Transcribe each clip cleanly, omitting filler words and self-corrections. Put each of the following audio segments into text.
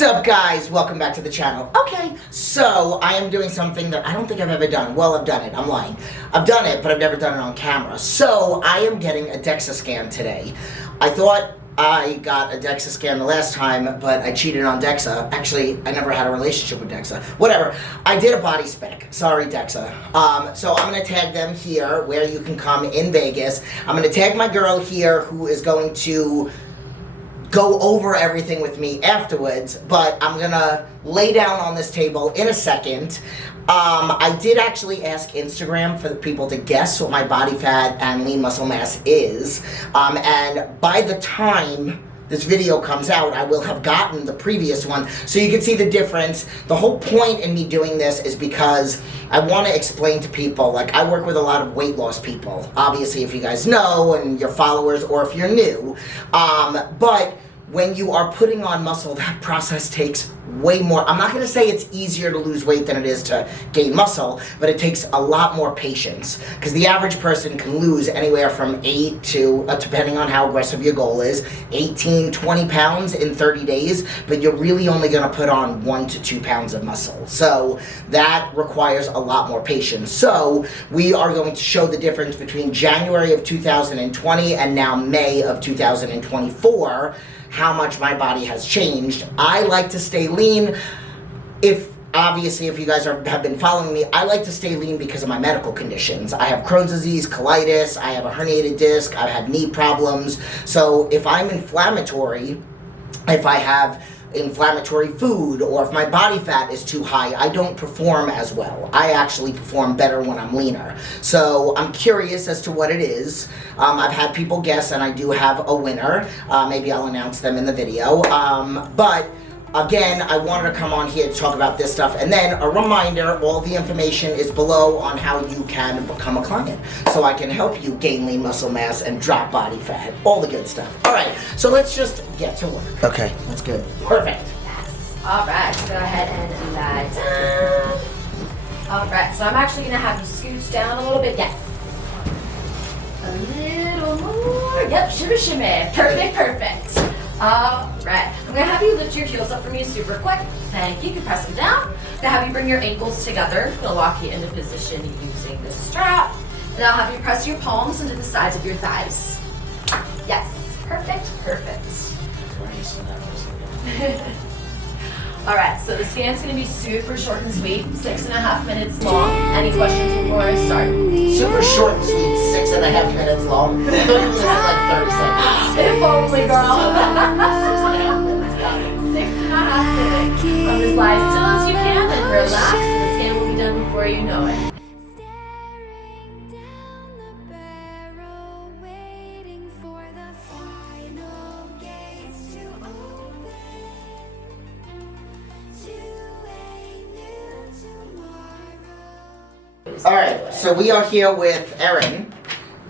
What's up, guys? Welcome back to the channel. Okay, so I am doing something that I don't think I've ever done. Well, I've done it. I'm lying. I've done it, but I've never done it on camera. So I am getting a DEXA scan today. I thought I got a DEXA scan the last time, but I cheated on DEXA. Actually, I never had a relationship with DEXA. Whatever. I did a body spec. Sorry, DEXA. So I'm going to tag them here where you can come in Vegas. I'm going to tag my girl here who is going to go over everything with me afterwards, but I'm gonna lay down on this table in a second. I did actually ask Instagram for the people to guess what my body fat and lean muscle mass is, and by the time this video comes out, I will have gotten the previous one, so you can see the difference. The whole point in me doing this is because I want to explain to people, like I work with a lot of weight loss people, obviously if you guys know and your followers or if you're new, but when you are putting on muscle, that process takes way more. I'm not going to say it's easier to lose weight than it is to gain muscle, but it takes a lot more patience, because the average person can lose anywhere from 8 to, depending on how aggressive your goal is, 18, 20 pounds in 30 days, but you're really only going to put on 1 to 2 pounds of muscle. So that requires a lot more patience. So we are going to show the difference between January of 2020 and now May of 2024, how much my body has changed. I like to stay lean. Obviously, if you guys have been following me, I like to stay lean because of my medical conditions. I have Crohn's disease, colitis, I have a herniated disc, I've had knee problems. So if I'm inflammatory, if I have inflammatory food, or if my body fat is too high, I don't perform as well. I actually perform better when I'm leaner. So I'm curious as to what it is. I've had people guess, and I do have a winner. Maybe I'll announce them in the video. But again, I wanted to come on here to talk about this stuff, and then a reminder, all the information is below on how you can become a client, so I can help you gain lean muscle mass and drop body fat, all the good stuff. Alright, so let's just get to work. Okay, that's good. Perfect. Yes. Alright, so go ahead and lie down. Alright, so I'm actually going to have you scooch down a little bit. Yes. A little more. Yep, shimmy shimmy. Perfect, perfect. Alright, I'm going to have you lift your heels up for me super quick. Thank you. You can press them down. I'm going to have you bring your ankles together. I'm going to lock you into position using the strap. And I'll have you press your palms into the sides of your thighs. Yes. Perfect, perfect. Alright, so the scan's going to be super short and sweet, 6.5 minutes long. Any questions before I start? Super short and sweet, 6.5 minutes long. I thought you were like 30 seconds. If only, girl. 6.5 minutes. From as lie still as you can and relax, and the scan will be done before you know it. Alright, so we are here with Erin.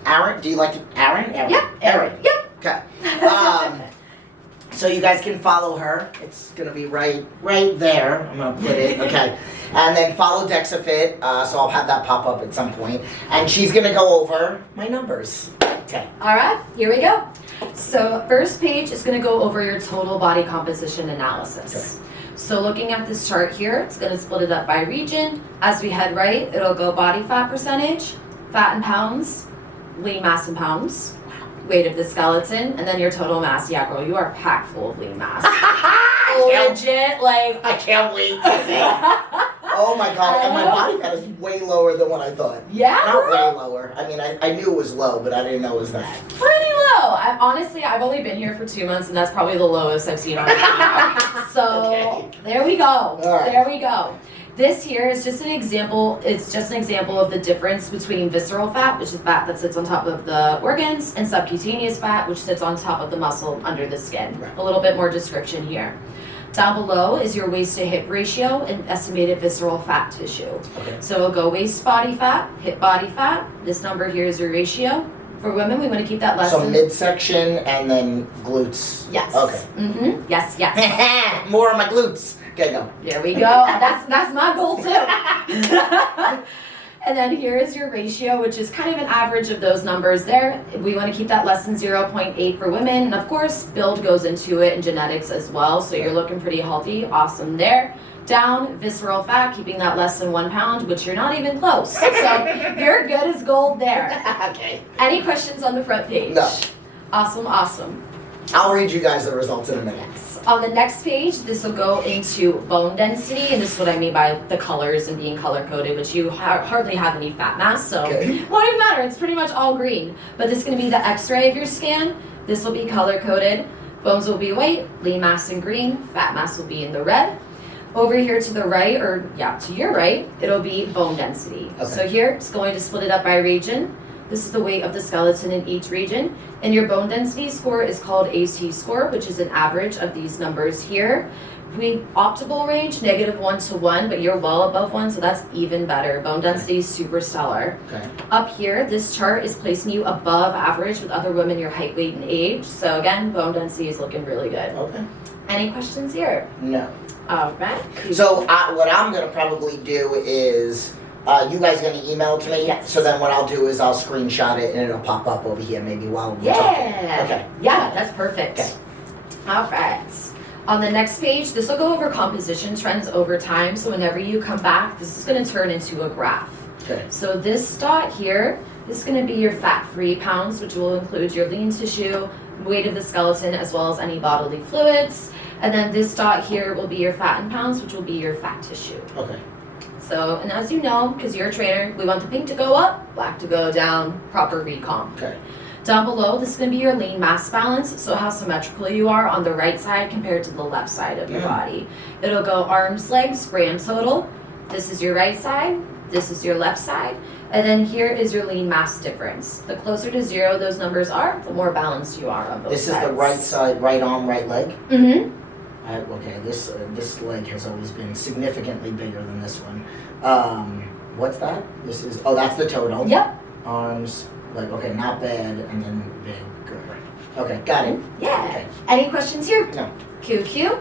Aaron, do you like it? Aaron? Yep. Erin. Yep. Okay. So you guys can follow her. It's gonna be right there. I'm gonna put it. Okay. And then follow DEXA Fit. So I'll have that pop up at some point. And she's gonna go over my numbers. Okay. Alright, here we go. So first page is going to go over your total body composition analysis. Okay. So looking at this chart here, it's going to split it up by region. As we head right, it'll go body fat percentage, fat in pounds, lean mass in pounds, weight of the skeleton, and then your total mass. Yeah, girl, you are packed full of lean mass. Legit, like... I can't wait to see. Oh my god, and my body fat is way lower than what I thought. Yeah? Not way lower. I mean, I knew it was low, but I didn't know it was that. Pretty low. Honestly, I've only been here for 2 months, and that's probably the lowest I've seen on it. So, okay. There we go. Right. There we go. This here is just an example. It's just an example of the difference between visceral fat, which is fat that sits on top of the organs, and subcutaneous fat, which sits on top of the muscle under the skin. Right. A little bit more description here. Down below is your waist to hip ratio and estimated visceral fat tissue. Okay. So we'll go waist body fat, hip body fat. This number here is your ratio. For women, we want to keep that less than... So midsection and then glutes. Yes. Okay. Mm-hmm. Yes, yes. More on my glutes. Okay, go. There we go. That's my goal too. And then here is your ratio, which is kind of an average of those numbers there. We want to keep that less than 0.8 for women. And of course, build goes into it and genetics as well. So you're looking pretty healthy. Awesome there. Down, visceral fat, keeping that less than 1 pound, which you're not even close. So you're good as gold there. Okay. Any questions on the front page? No. Awesome, awesome. I'll read you guys the results in a minute. Yes. On the next page, this will go into bone density, and this is what I mean by the colors and being color coded, which you hardly have any fat mass, so it won't even matter. It's pretty much all green. But this is going to be the X-ray of your scan. This will be color coded. Bones will be white, lean mass in green, fat mass will be in the red. Over here to the right, or yeah, to your right, it'll be bone density. Okay. So here, it's going to split it up by region. This is the weight of the skeleton in each region. And your bone density score is called AC score, which is an average of these numbers here. Optimal range, -1 to 1, but you're well above 1, so that's even better. Bone density is super stellar. Okay. Up here, this chart is placing you above average with other women your height, weight, and age. So again, bone density is looking really good. Okay. Any questions here? No. All right. So what I'm gonna probably do is, you guys gonna email it to me? Yes. So then what I'll do is I'll screenshot it and it'll pop up over here maybe while we're talking. Okay. Yeah, that's perfect. Okay. All right. On the next page, this will go over composition trends over time. So whenever you come back, this is going to turn into a graph. Okay. So this dot here is going to be your fat-free pounds, which will include your lean tissue, weight of the skeleton, as well as any bodily fluids. And then this dot here will be your fat in pounds, which will be your fat tissue. Okay. So, and as you know, because you're a trainer, we want the pink to go up, black to go down, proper recomp. Okay. Down below, this is going to be your lean mass balance, so how symmetrical you are on the right side compared to the left side of your body. It'll go arms, legs, grand total. This is your right side, this is your left side, and then here is your lean mass difference. The closer to 0 those numbers are, the more balanced you are on both sides. This is the right side, right arm, right leg? Mm-hmm. Okay, this leg has always been significantly bigger than this one. What's that? This is, oh, that's the total. Yep. Arms, leg, okay, not bad, and then big, good. Okay, got it. Yeah. Okay. Any questions here? No. QQ.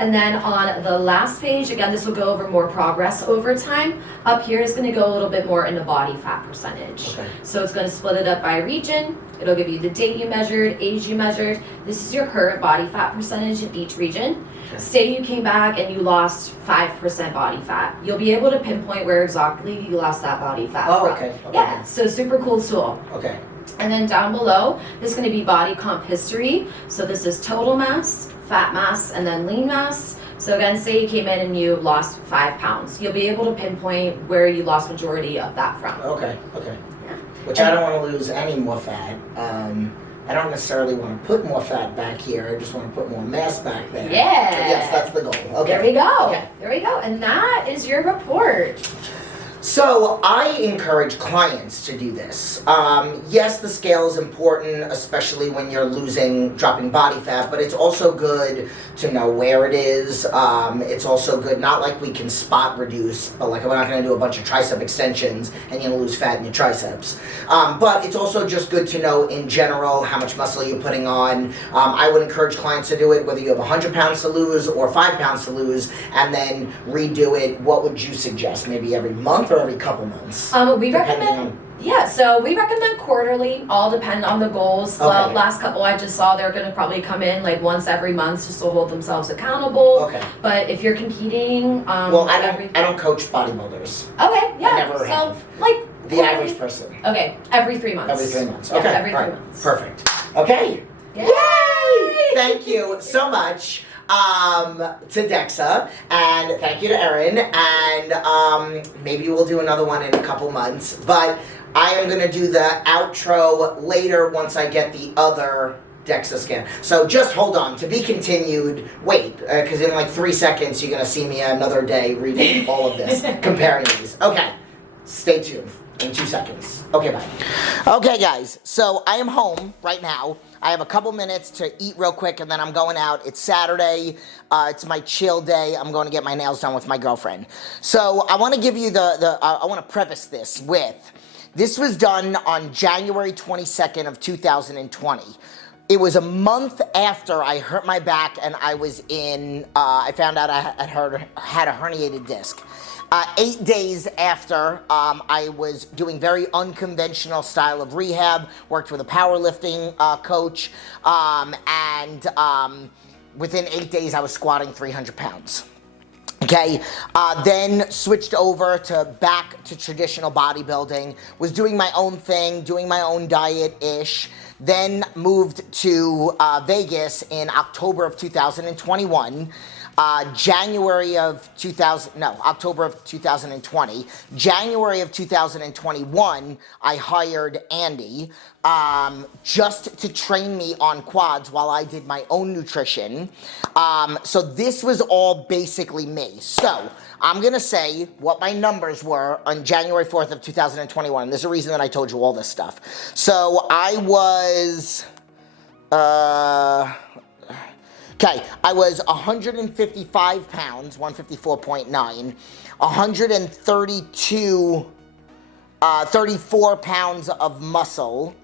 And then on the last page, again, this will go over more progress over time. Up here is going to go a little bit more into body fat percentage. Okay. So it's going to split it up by region. It'll give you the date you measured, age you measured. This is your current body fat percentage in each region. Okay. Say you came back and you lost 5% body fat. You'll be able to pinpoint where exactly you lost that body fat Oh, from. okay. Yeah, so super cool tool. Okay. And then down below, this is going to be body comp history. So this is total mass, fat mass, and then lean mass. So again, say you came in and you lost 5 pounds. You'll be able to pinpoint where you lost majority of that from. Okay, okay. Yeah. Which I don't want to lose any more fat. I don't necessarily want to put more fat back here. I just want to put more mass back there. Yeah. So yes, that's the goal. Okay. There we go. Okay. There we go. And that is your report. So I encourage clients to do this. Yes, the scale is important, especially when you're dropping body fat, but it's also good to know where it is. It's also good, not like we can spot reduce, but like we're not going to do a bunch of tricep extensions and you're going to lose fat in your triceps. But it's also just good to know in general how much muscle you're putting on. I would encourage clients to do it whether you have 100 pounds to lose or 5 pounds to lose, and then redo it. What would you suggest? Maybe every month or every couple months? We recommend, so we recommend quarterly, all depend on the goals. Okay. The last couple I just saw, they're going to probably come in like once every month just to hold themselves accountable. Okay. But if you're competing, Well, I don't coach bodybuilders. Okay, yeah. I never so, have. like, The quarterly. average person. Okay, every 3 months. Every 3 months. Yeah, Okay. every all 3 right. months. Perfect. Okay. Yay! Thank you so much to DEXA, and thank you to Erin, and maybe we'll do another one in a couple months, but I am going to do the outro later once I get the other DEXA scan. So just hold on. To be continued, wait, because in like 3 seconds you're going to see me another day reading all of this, comparing these. Okay, stay tuned in 2 seconds. Okay, bye. Okay, guys, so I am home right now. I have a couple minutes to eat real quick, and then I'm going out. It's Saturday. It's my chill day. I'm going to get my nails done with my girlfriend. So I want to give you I want to preface this with, this was done on January 22nd of 2020. It was a month after I hurt my back and I was I found out I had a herniated disc. 8 days after, I was doing very unconventional style of rehab, worked with a powerlifting coach, and within 8 days I was squatting 300 pounds. Okay, then switched over to back to traditional bodybuilding, was doing my own thing, doing my own diet-ish, then moved to Vegas in October of 2021. October of 2020. January of 2021, I hired Andy just to train me on quads while I did my own nutrition. So this was all basically me. So I'm gonna say what my numbers were on January 4th of 2021. There's a reason that I told you all this stuff. So I was, okay, I was 155 pounds, 154.9, 34 pounds of muscle,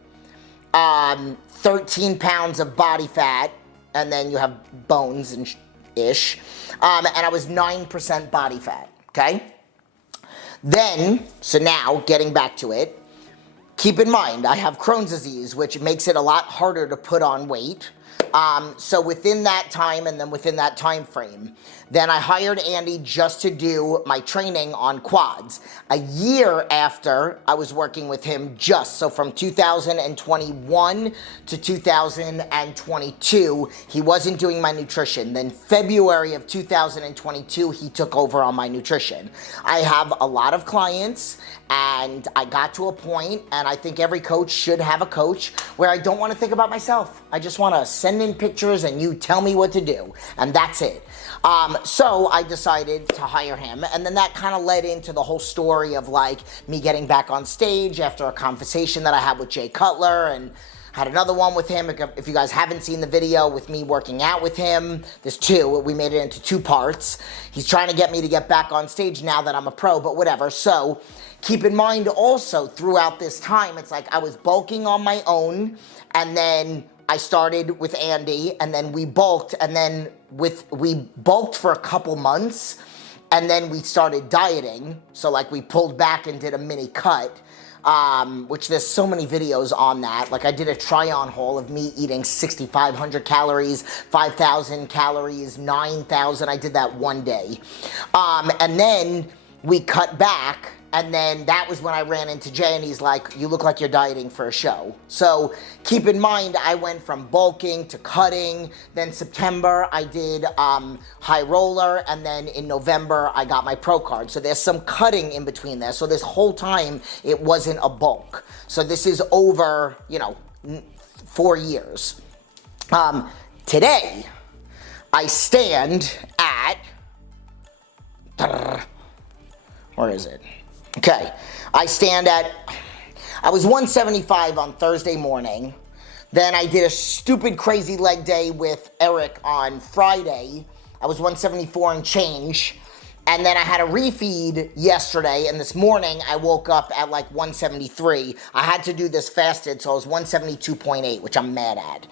13 pounds of body fat, and then you have bones and ish, and I was 9% body fat, okay? Then, so now, getting back to it, keep in mind, I have Crohn's disease, which makes it a lot harder to put on weight. So within that time and then within that time frame, then I hired Andy just to do my training on quads. A year after I was working with him so from 2021 to 2022, he wasn't doing my nutrition. Then February of 2022, he took over on my nutrition. I have a lot of clients, and I got to a point, and I think every coach should have a coach, where I don't want to think about myself. I just want to send in pictures and you tell me what to do, and that's it. So I decided to hire him, and then that kind of led into the whole story of like me getting back on stage after a conversation that I had with Jay Cutler, and had another one with him. If you guys haven't seen the video with me working out with him, there's two. We made it into 2 parts. He's trying to get me to get back on stage now that I'm a pro, but whatever. So keep in mind also throughout this time, it's like I was bulking on my own, and then I started with Andy, and then we bulked, and then we bulked for a couple months, and then we started dieting. So like we pulled back and did a mini cut, which there's so many videos on that. Like I did a try-on haul of me eating 6,500 calories, 5,000 calories, 9,000. I did that one day. And then we cut back, and then that was when I ran into Jay, and he's like, you look like you're dieting for a show. So keep in mind, I went from bulking to cutting. Then September, I did high roller, and then in November, I got my pro card. So there's some cutting in between there. So this whole time, it wasn't a bulk. So this is over, 4 years. Today, I stand at, where is it? Okay, I was 175 on Thursday morning. Then I did a stupid crazy leg day with Eric on Friday. I was 174 and change. And then I had a refeed yesterday, and this morning I woke up at like 173. I had to do this fasted, so I was 172.8, which I'm mad at.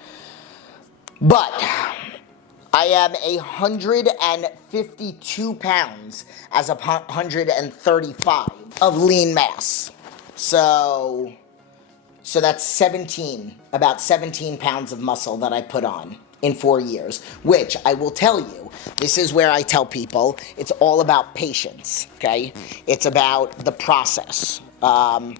But I am 152 pounds as a 135 of lean mass. So that's about 17 pounds of muscle that I put on in 4 years, which I will tell you, this is where I tell people, it's all about patience, okay? It's about the process. I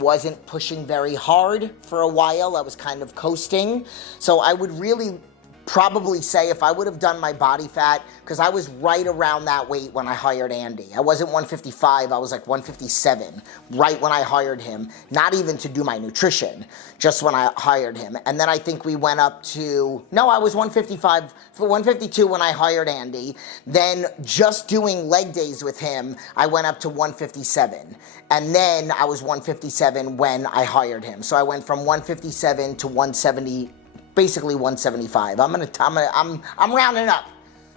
wasn't pushing very hard for a while. I was kind of coasting. So I would really probably say if I would have done my body fat, because I was right around that weight when I hired Andy. I wasn't 155, I was like 157, right when I hired him, not even to do my nutrition, just when I hired him. And then I think we went up to, no, I was 155, for 152 when I hired Andy. Then just doing leg days with him, I went up to 157. And then I was 157 when I hired him. So I went from 157 to 170, basically 175. I'm rounding up.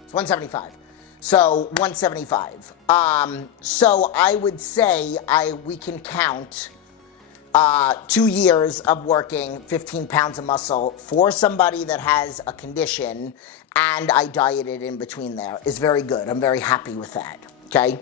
It's 175. So 175. So I would say we can count 2 years of working 15 pounds of muscle for somebody that has a condition, and I dieted in between there, is very good. I'm very happy with that, okay?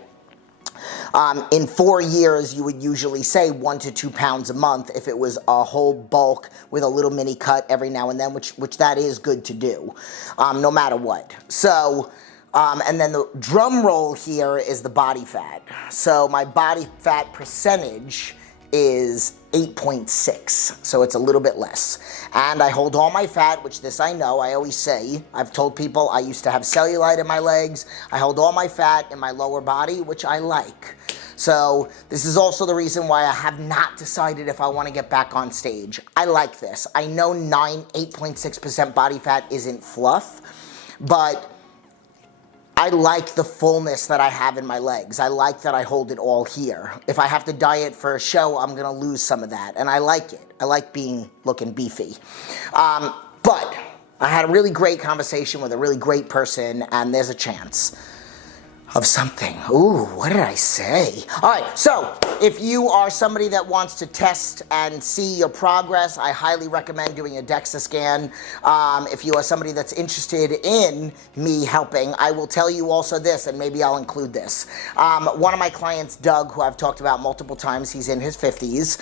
In 4 years, you would usually say 1 to 2 pounds a month if it was a whole bulk with a little mini cut every now and then, which that is good to do, no matter what. So, and then the drum roll here is the body fat. So my body fat percentage is 8.6, so it's a little bit less. And I hold all my fat, which this I know, I always say. I've told people I used to have cellulite in my legs. I hold all my fat in my lower body, which I like. So this is also the reason why I have not decided if I want to get back on stage. I like this. I know 8.6% body fat isn't fluff, but I like the fullness that I have in my legs. I like that I hold it all here. If I have to diet for a show, I'm gonna lose some of that, and I like it. I like looking beefy. But I had a really great conversation with a really great person, and there's a chance of something. Ooh, what did I say? All right, so if you are somebody that wants to test and see your progress, I highly recommend doing a DEXA scan. If you are somebody that's interested in me helping, I will tell you also this, and maybe I'll include this. One of my clients, Doug, who I've talked about multiple times, he's in his 50s.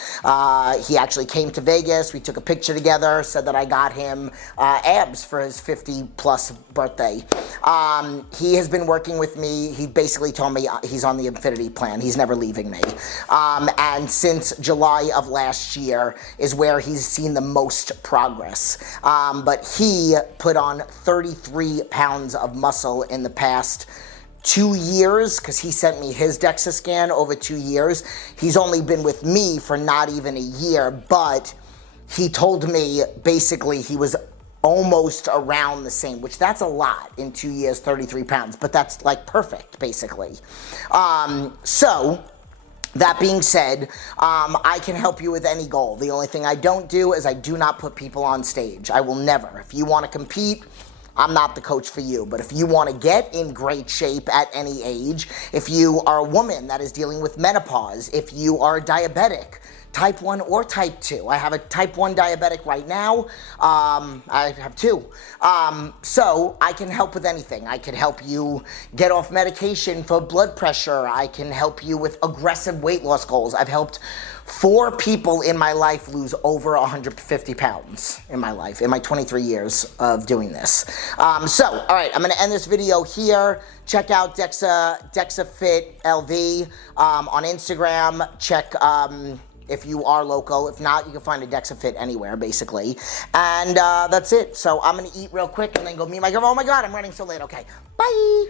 He actually came to Vegas. We took a picture together, said that I got him abs for his 50-plus birthday. He has been working with me. He basically told me he's on the Infinity plan. He's never leaving me. And since July of last year is where he's seen the most progress. But he put on 33 pounds of muscle in the past 2 years, because he sent me his DEXA scan over 2 years. He's only been with me for not even a year, but he told me basically he was almost around the same, which that's a lot in 2 years, 33 pounds, but that's like perfect, basically. So, that being said, I can help you with any goal. The only thing I don't do is I do not put people on stage. I will never. If you want to compete, I'm not the coach for you. But if you want to get in great shape at any age, if you are a woman that is dealing with menopause, if you are a diabetic, type 1 or type 2. I have a type 1 diabetic right now. I have 2. So I can help with anything. I can help you get off medication for blood pressure. I can help you with aggressive weight loss goals. I've helped 4 people in my life lose over 150 pounds in my life, in my 23 years of doing this. So, all right, I'm going to end this video here. Check out DEXA Fit LV on Instagram. Check if you are local. If not, you can find a DEXA Fit anywhere, basically. And that's it. So I'm going to eat real quick and then go meet my girl. Oh, my God, I'm running so late. Okay, bye.